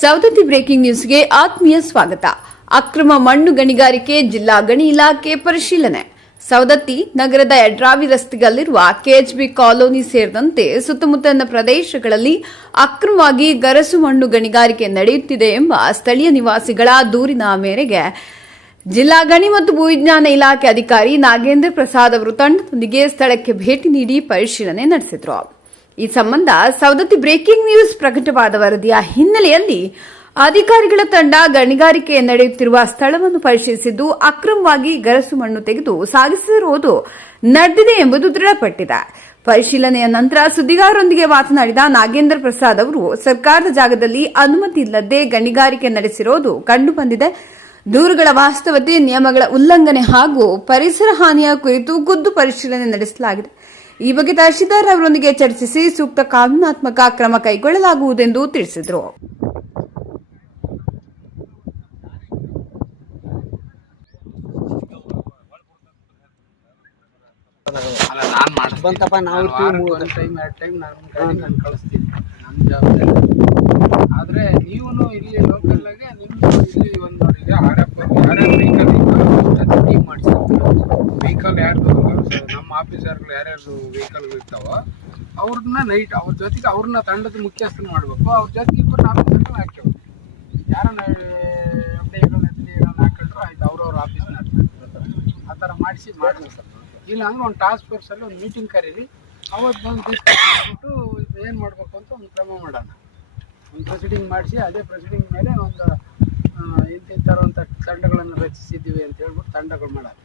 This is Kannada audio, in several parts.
ಸವದತ್ತಿ ಬ್ರೇಕಿಂಗ್ ನ್ಯೂಸ್ಗೆ ಆತ್ಮೀಯ ಸ್ವಾಗತ. ಅಕ್ರಮ ಮಣ್ಣು ಗಣಿಗಾರಿಕೆ ಜಿಲ್ಲಾ ಗಣಿ ಇಲಾಖೆ ಪರಿಶೀಲನೆ. ಸವದತ್ತಿ ನಗರದ ಯಡ್ರಾವಿ ರಸ್ತೆಯಲ್ಲಿರುವ ಕೆಎಚ್ಬಿ ಕಾಲೋನಿ ಸೇರಿದಂತೆ ಸುತ್ತಮುತ್ತಲಿನ ಪ್ರದೇಶಗಳಲ್ಲಿ ಅಕ್ರಮವಾಗಿ ಗರಸು ಮಣ್ಣು ಗಣಿಗಾರಿಕೆ ನಡೆಯುತ್ತಿದೆ ಎಂಬ ಸ್ಥಳೀಯ ನಿವಾಸಿಗಳ ದೂರಿನ ಮೇರೆಗೆ ಜಿಲ್ಲಾ ಗಣಿ ಮತ್ತು ಭೂವಿಜ್ಞಾನ ಇಲಾಖೆ ಅಧಿಕಾರಿ ನಾಗೇಂದ್ರ ಪ್ರಸಾದ್ ಅವರು ತಂಡದೊಂದಿಗೆ ಸ್ಥಳಕ್ಕೆ ಭೇಟಿ ನೀಡಿ ಪರಿಶೀಲನೆ ನಡೆಸಿದರು. ಈ ಸಂಬಂಧ ಸವದತ್ತಿ ಬ್ರೇಕಿಂಗ್ ನ್ಯೂಸ್ ಪ್ರಕಟವಾದ ವರದಿಯ ಹಿನ್ನೆಲೆಯಲ್ಲಿ ಅಧಿಕಾರಿಗಳ ತಂಡ ಗಣಿಗಾರಿಕೆ ನಡೆಯುತ್ತಿರುವ ಸ್ಥಳವನ್ನು ಪರಿಶೀಲಿಸಿದ್ದು ಅಕ್ರಮವಾಗಿ ಗರಸು ಮಣ್ಣು ತೆಗೆದು ಸಾಗಿಸಿರುವುದು ನಡೆದಿದೆ ಎಂಬುದು ದೃಢಪಟ್ಟಿದೆ. ಪರಿಶೀಲನೆಯ ನಂತರ ಸುದ್ದಿಗಾರರೊಂದಿಗೆ ಮಾತನಾಡಿದ ನಾಗೇಂದ್ರ ಪ್ರಸಾದ್ ಅವರು ಸರ್ಕಾರದ ಜಾಗದಲ್ಲಿ ಅನುಮತಿ ಇಲ್ಲದೆ ಗಣಿಗಾರಿಕೆ ನಡೆಸಿರುವುದು ಕಂಡುಬಂದಿದೆ. ದೂರುಗಳ ವಾಸ್ತವತೆ, ನಿಯಮಗಳ ಉಲ್ಲಂಘನೆ ಹಾಗೂ ಪರಿಸರ ಹಾನಿಯ ಕುರಿತು ಖುದ್ದು ಪರಿಶೀಲನೆ ನಡೆಸಲಾಗಿದೆ. ಈ ಬಗ್ಗೆ ತಹಶೀಲ್ದಾರ್ ಅವರೊಂದಿಗೆ ಚರ್ಚಿಸಿ ಸೂಕ್ತ ಕಾನೂನಾತ್ಮಕ ಕ್ರಮ ಕೈಗೊಳ್ಳಲಾಗುವುದೆಂದು ತಿಳಿಸಿದರು. ಆದ್ರೆ ನೀವು ಇಲ್ಲಿ ಲೋಕಲ್ ಆಗಿ ನಿಮ್ದು ಇಲ್ಲಿ ಒಂದು ನೋಡಿದ್ರೆ ಯಾರ್ಯಾರು ವೆಹಿಕಲ್ ವೆಹಿಕಲ್ ಯಾರ್ದು ನಮ್ಮ ಆಫೀಸರ್ಗಳು ಯಾರ್ಯಾರು ವೆಹಿಕಲ್ ಇರ್ತಾವೋ ಅವ್ರನ್ನ ನೈಟ್ ಅವ್ರ ಜೊತೆಗೆ ಅವ್ರನ್ನ ತಂಡದ ಮುಖ್ಯಸ್ಥನ ಮಾಡಬೇಕು. ಅವ್ರ ಜೊತೆಗೆ ಇಬ್ಬರು ಆಫೀಸರ್ಗಳು ಹಾಕ್ಯವು ಯಾರನ್ನ ಹಾಕೊಂಡ್ರು ಆಯ್ತು, ಅವ್ರವ್ರ ಆಫೀಸ್ನ ಆ ಥರ ಮಾಡಿಸಿ ಸರ್. ಇಲ್ಲ ಅಂದ್ರೆ ಒಂದು ಟಾಸ್ಕ್ ಫೋರ್ಸಲ್ಲಿ ಒಂದು ಮೀಟಿಂಗ್ ಕರೀರಿ, ಅವತ್ತು ಬಂದು ಡಿಸ್ಕಸ್ಬಿಟ್ಟು ಏನು ಮಾಡಬೇಕು ಅಂತ ಒಂದು ಕ್ರಮ ಮಾಡೋಣ. ಒಂದು ಪ್ರೊಸೀಡಿಂಗ್ ಮಾಡಿಸಿ ಅದೇ ಪ್ರೊಸೀಡಿಂಗ್ ಮೇಲೆ ಒಂದು ಇಂತಿಂಥರಂಥ ತಂಡಗಳನ್ನು ರಚಿಸಿದ್ದೀವಿ ಅಂತ ಹೇಳ್ಬಿಟ್ಟು ತಂಡಗಳು ಮಾಡೋದು.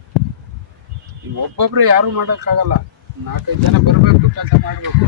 ಈಗ ಒಬ್ಬೊಬ್ಬರೇ ಯಾರೂ ಮಾಡೋಕ್ಕಾಗಲ್ಲ, 4-5 ಜನ ಬರಬೇಕು, ಕೆಲಸ ಮಾಡಬೇಕು.